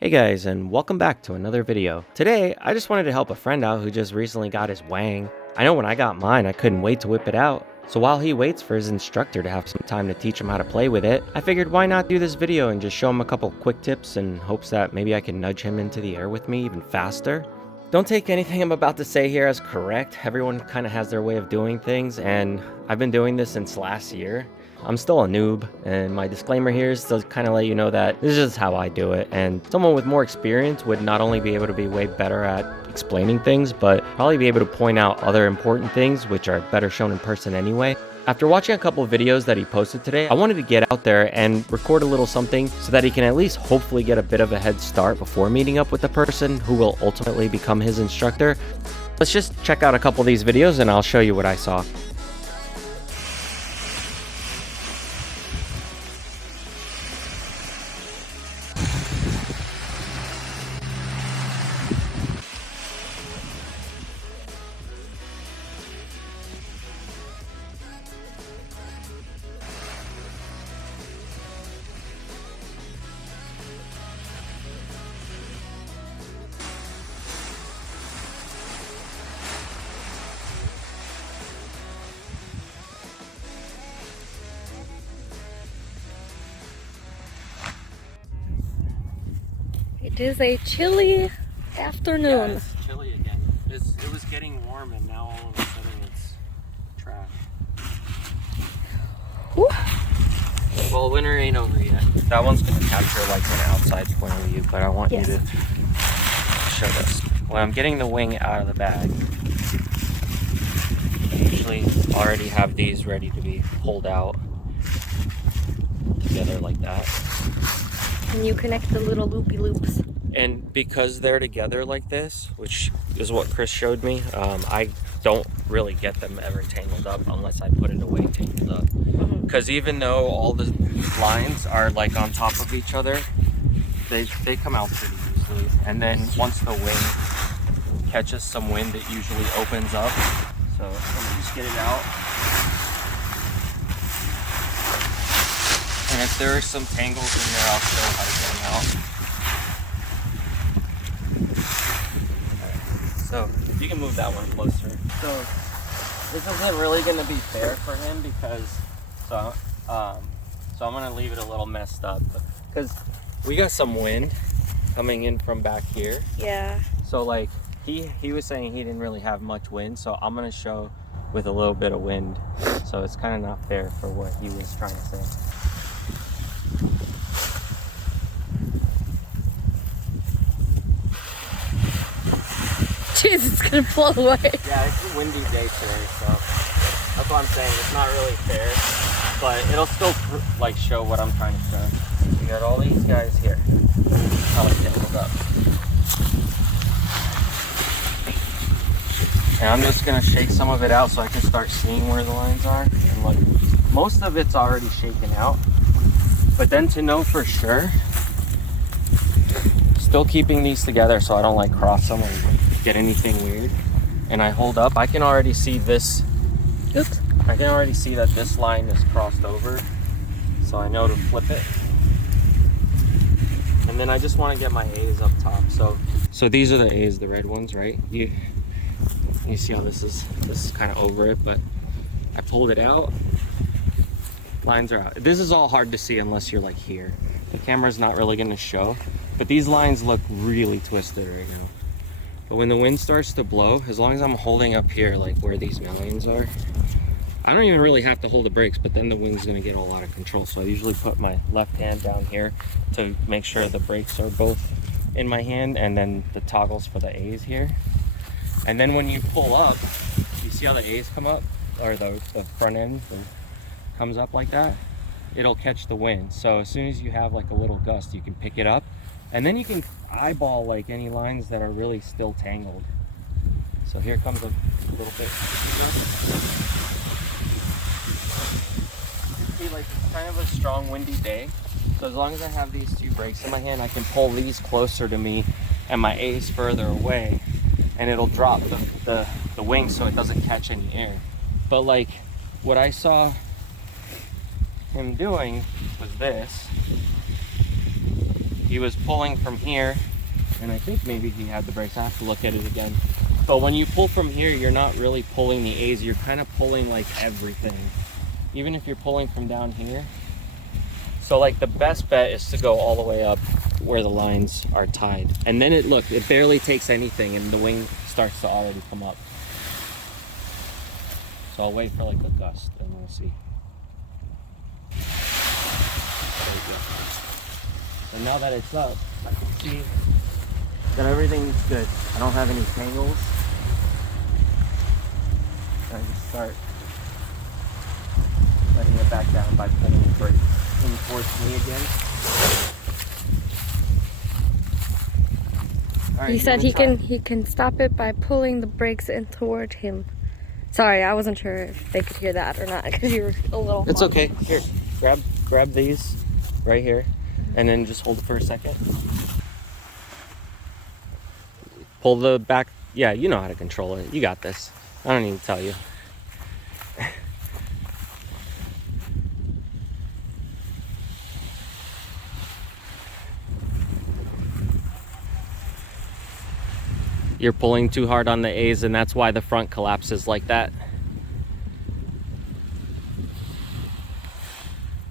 Hey guys, and welcome back to another video. Today, I just wanted to help a friend out who just recently got his Wang. I know when I got mine, I couldn't wait to whip it out. So while he waits for his instructor to have some time to teach him how to play with it, I figured why not do this video and just show him a couple quick tips in hopes that maybe I can nudge him into the air with me even faster. Don't take anything I'm about to say here as correct. Everyone kind of has their way of doing things, and I've been doing this since last year. I'm still a noob, and my disclaimer here is to kind of let you know that this is just how I do it, and someone with more experience would not only be able to be way better at explaining things, but probably be able to point out other important things which are better shown in person anyway. After watching a couple of videos that he posted today, I wanted to get out there and record a little something so that he can at least hopefully get a bit of a head start before meeting up with the person who will ultimately become his instructor. Let's just check out a couple of these videos and I'll show you what I saw. It is a chilly afternoon. Yeah, it's chilly again. It was getting warm and now all of a sudden it's trash. Whew. Well, winter ain't over yet. That one's gonna capture like an outside point of view, but I want you to show this. When I'm getting the wing out of the bag, I usually already have these ready to be pulled out together like that. And you connect the little loopy loops. And because they're together like this, which is what Chris showed me, I don't really get them ever tangled up unless I put it away tangled up. Because even though all the lines are like on top of each other, they come out pretty easily. And then once the wing catches some wind, it usually opens up. So let me just get it out. And if there are some tangles in there, I'll show how to get them out. So you can move that one closer. So this isn't really going to be fair for him because so I'm going to leave it a little messed up because we got some wind coming in from back here. Yeah. So like he was saying he didn't really have much wind, so I'm going to show with a little bit of wind. So it's kind of not fair for what he was trying to say. Jeez, it's gonna blow away. Yeah, it's a windy day today, so that's what I'm saying. It's not really fair, but it'll still like show what I'm trying to show. We got all these guys here. How it's tangled up. And I'm just gonna shake some of it out so I can start seeing where the lines are. And look, most of it's already shaken out, but then to know for sure, still keeping these together so I don't like cross them or get anything weird. And I hold up, I can already see this. Oops. I can already see that this line is crossed over, so I know to flip it. And then I just want to get my A's up top. So these are the A's, the red ones, right? You see how this is kind of over it, but I pulled it out. Lines are out. This is all hard to see unless you're like here. The camera's not really going to show, but these lines look really twisted right now. But when the wind starts to blow, as long as I'm holding up here, like where these malleons are, I don't even really have to hold the brakes, but then the wing's gonna get all out of control. So I usually put my left hand down here to make sure the brakes are both in my hand, and then the toggles for the A's here. And then when you pull up, you see how the A's come up, or the front end comes up like that? It'll catch the wind. So as soon as you have like a little gust, you can pick it up. And then you can eyeball like any lines that are really still tangled. So here comes a little bit. See, like it's kind of a strong windy day. So as long as I have these two brakes in my hand, I can pull these closer to me and my A's further away, and it'll drop the wing so it doesn't catch any air. But like what I saw him doing was this. he was pulling from here, and I think maybe he had the brakes. I have to look at it again. But when you pull from here, you're not really pulling the A's, you're kind of pulling like everything. Even if you're pulling from down here. So like the best bet is to go all the way up where the lines are tied. And then it barely takes anything and the wing starts to already come up. So I'll wait for like a gust and we'll see. There we go. So now that it's up, I can see that everything's good. I don't have any tangles. I just start letting it back down by pulling the brake in towards me again. Right, He said he can stop it by pulling the brakes in toward him. Sorry, I wasn't sure if they could hear that or not because you were a little. It's okay. Here, grab these right here, and then just hold it for a second. Pull the back. Yeah, you know how to control it. You got this. I don't need to tell you. You're pulling too hard on the A's, and that's why the front collapses like that.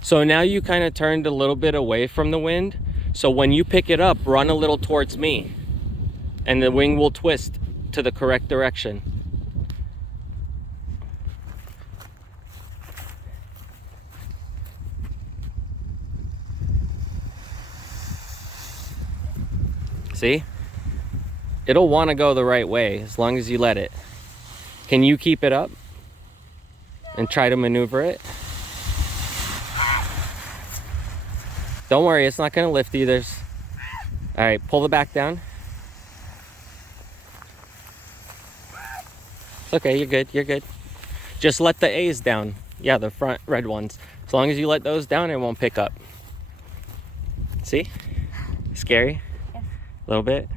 So now you kind of turned a little bit away from the wind. So when you pick it up, run a little towards me, and the wing will twist to the correct direction. See? It'll want to go the right way as long as you let it. Can you keep it up and try to maneuver it? Don't worry, it's not going to lift either. All right, pull the back down. It's okay, you're good, you're good. Just let the A's down. Yeah, the front red ones. As long as you let those down, it won't pick up. See? Scary? Yes. A little bit?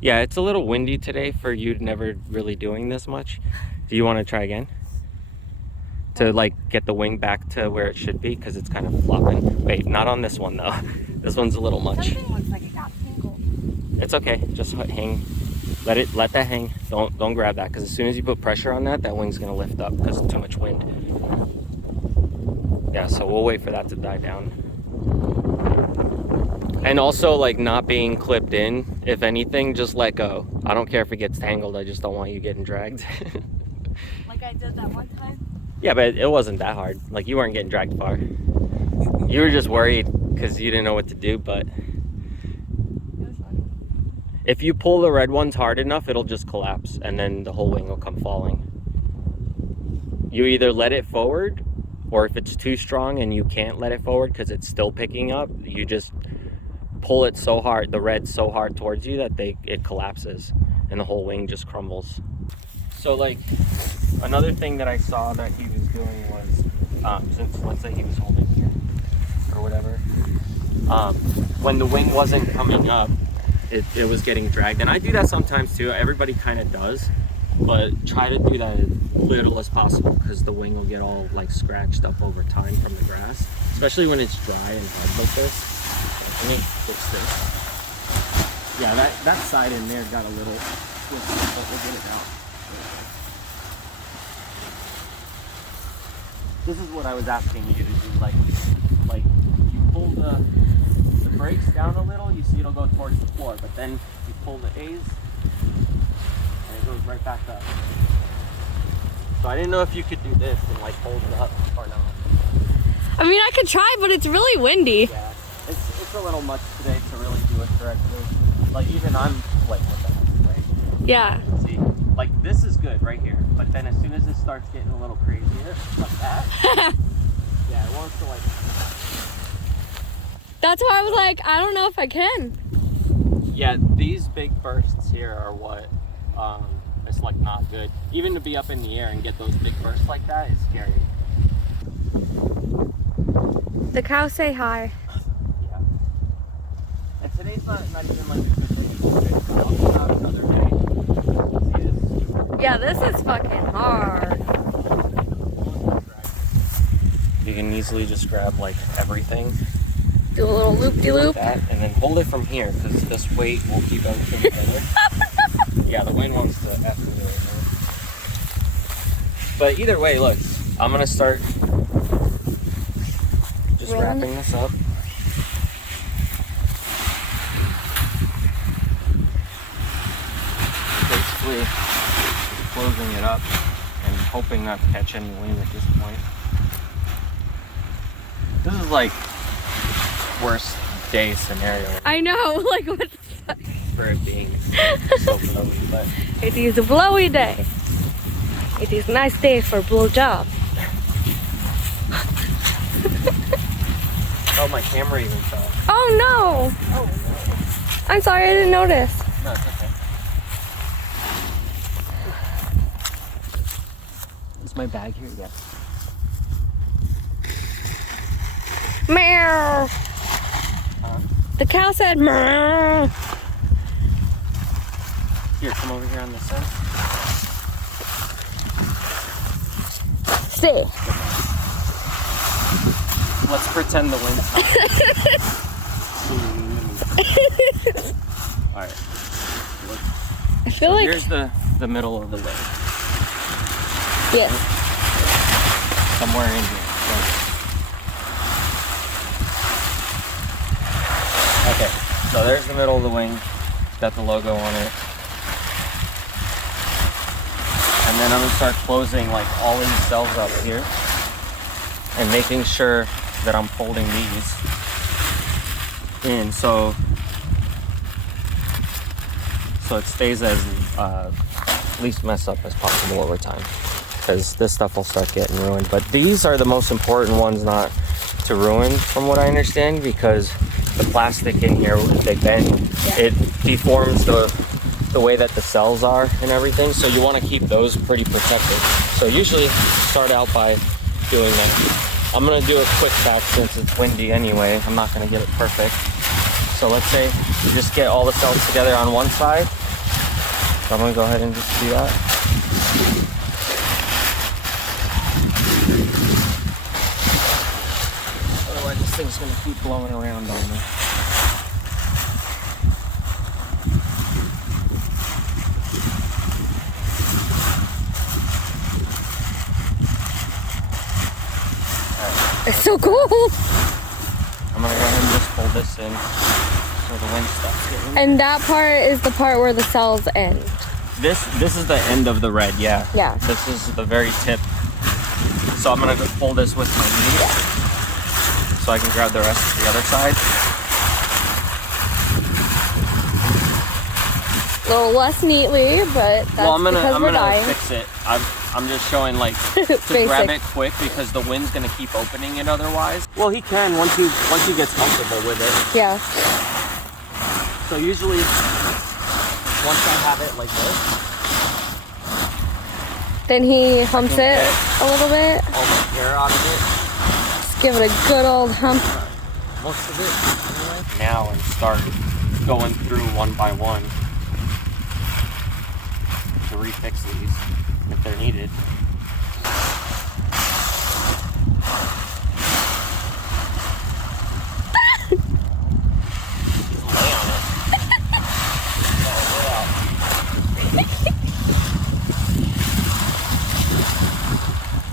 Yeah, it's a little windy today for you never really doing this much. Do you want to try again? To like get the wing back to where it should be because it's kind of flopping. Wait, not on this one though. This one's a little much. Something looks like it got tangled. It's okay, just hang. Let that hang. Don't grab that because as soon as you put pressure on that wing's gonna lift up because it's too much wind. Yeah, so we'll wait for that to die down. And also, like, not being clipped in, if anything, just let go. I don't care if it gets tangled, I just don't want you getting dragged. Like I did that one time? Yeah, but it wasn't that hard. Like, you weren't getting dragged far. You were just worried because you didn't know what to do, but... It was funny. If you pull the red ones hard enough, it'll just collapse, and then the whole wing will come falling. You either let it forward, or if it's too strong and you can't let it forward because it's still picking up, you just... pull it so hard, the red so hard towards you that it collapses and the whole wing just crumbles. So like another thing that I saw that he was doing was since let's say he was holding here or whatever, when the wing wasn't coming up, it was getting dragged. And I do that sometimes too. Everybody kind of does, but try to do that as little as possible because the wing will get all like scratched up over time from the grass, especially when it's dry and hard like this. Let me fix this. Yeah, that side in there got a little twisted, but we'll get it out. This is what I was asking you to do. Like you pull the brakes down a little, you see it'll go towards the floor, but then you pull the A's and it goes right back up. So I didn't know if you could do this and like hold it up or not. I mean, I could try, but it's really windy. Yeah. It's a little much today to really do it correctly. Like even I'm like, what the heck, right? Yeah. See, like this is good right here, but then as soon as it starts getting a little crazier, like that, yeah, it wants to like. That's why I was like, I don't know if I can. Yeah, these big bursts here are what, it's like not good. Even to be up in the air and get those big bursts like that is scary. The cows say hi. And today's not even like a good day. I'll come out another day. See, this is super. Yeah, this is fucking hard. You can easily just grab like everything Do a little loop-de-loop. That, and then hold it from here because this weight will keep everything together. Yeah, the wind wants to F me right now. But either way, look, I'm gonna start just wrapping this up. Basically closing it up and hoping not to catch any wind at this point. This is like worst day scenario. I know, like what the fuck? For it being so blowy, but It is a blowy day. It is a nice day for blow job. oh, my camera even fell. Oh no! Oh, I'm sorry, I didn't notice. no, it's okay. Is my bag here? Yeah. Meow. Huh? The cow said meow. Here, come over here on this side. Stay. Let's pretend the wind's not. Alright. I feel like Here's the middle of the lake. yes. Somewhere in here. Okay, so there's the middle of the wing. It's got the logo on it. And then I'm gonna start closing like all these cells up here and making sure that I'm folding these in so it stays as least messed up as possible over time, because this stuff will start getting ruined. But these are the most important ones not to ruin, from what I understand, because the plastic in here, if they bend, it deforms the way that the cells are and everything. So you want to keep those pretty protected. So usually start out by doing that. I'm going to do a quick batch since it's windy anyway. I'm not going to get it perfect. So let's say you just get all the cells together on one side. So I'm going to go ahead and just do that. Otherwise this thing's going to keep blowing around on me. It's so cold. I'm gonna go ahead and just pull this in so the wind stops getting. And that part is the part where the cells end. This is the end of the red, yeah. Yeah. This is the very tip. So I'm gonna go pull this with my knee so I can grab the rest of the other side. A little less neatly, but that's Well, I'm because we're gonna dying. fix it. I'm just showing like to Basic. grab it quick because the wind's gonna keep opening it otherwise. Well, he can once he gets comfortable with it. Yeah. So usually once I have it like this, Then he humps it Okay. a little bit. all the air out of it. Just give it a good old hump. Most of it anyway. Now and start going through one by one to refix these if they're needed. Lay on it.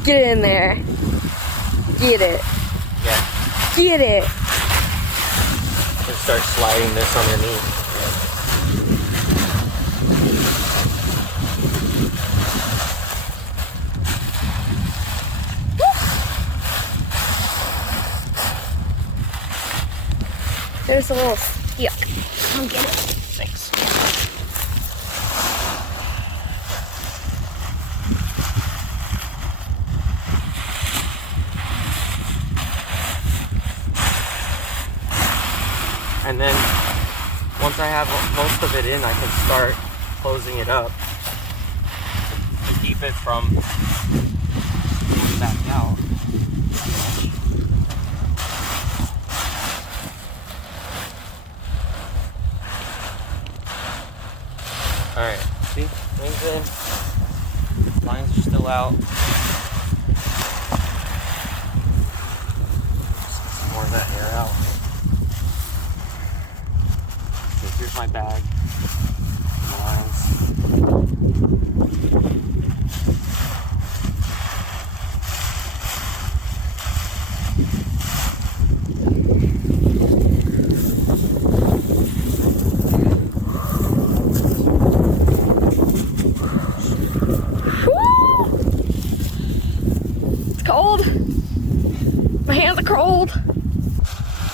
Get in there. Get it. Yeah. Get it. And start sliding this underneath. There's a little yuck. Come get it. Thanks. And then once I have most of it in, I can start closing it up to keep it from going back out. Alright, see? Wings in. Lines are still out. Just get some more of that air out. here's my bag. Lines. It's cold. My hands are cold.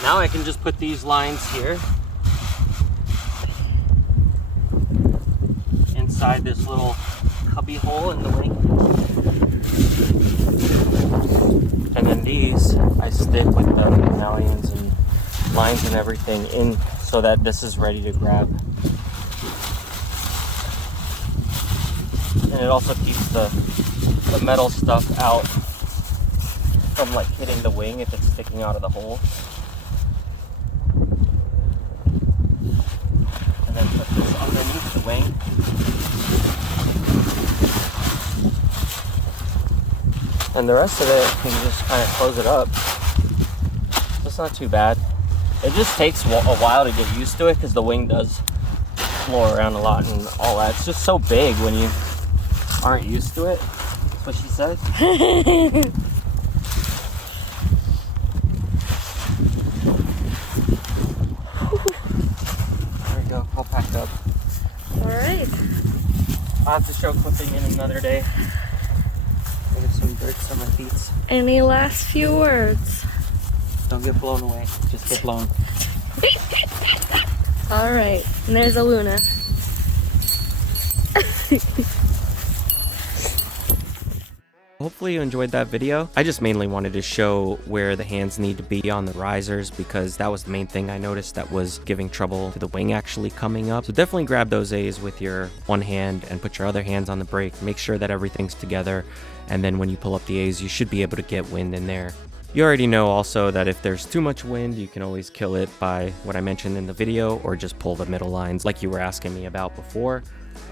Now I can just put these lines here inside this little cubby hole in the wing. And then these I stick with the medallions and lines and everything in so that this is ready to grab. And it also keeps the metal stuff out from like hitting the wing if it's sticking out of the hole. And then put this underneath the wing. And the rest of it, you just kind of close it up. It's not too bad. It just takes a while to get used to it because the wing does floor around a lot and all that. It's just so big when you aren't used to it. That's what she said. There we go, all packed up. Alright. I'll have to show clipping in another day. Get some bricks on my feet. Any last few words? Don't get blown away, just get blown. Alright, and there's a Luna. Hopefully you enjoyed that video. I just mainly wanted to show where the hands need to be on the risers because that was the main thing I noticed that was giving trouble to the wing actually coming up. So definitely grab those A's with your one hand and put your other hands on the brake. Make sure that everything's together, and then when you pull up the A's, you should be able to get wind in there. You already know also that if there's too much wind, you can always kill it by what I mentioned in the video or just pull the middle lines like you were asking me about before.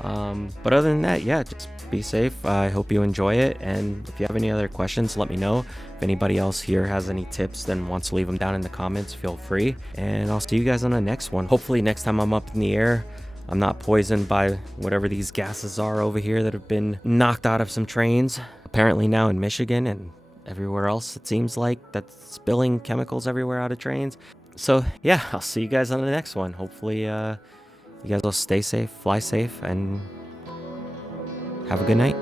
But other than that, yeah, just be safe. I hope you enjoy it, and if you have any other questions, let me know. If anybody else here has any tips then wants to leave them down in the comments, feel free, and I'll see you guys on the next one. Hopefully next time I'm up in the air, I'm not poisoned by whatever these gases are over here that have been knocked out of some trains, apparently now in Michigan and everywhere else. It seems like that's spilling chemicals everywhere out of trains. So yeah, I'll see you guys on the next one. Hopefully you guys will stay safe, fly safe, and have a good night.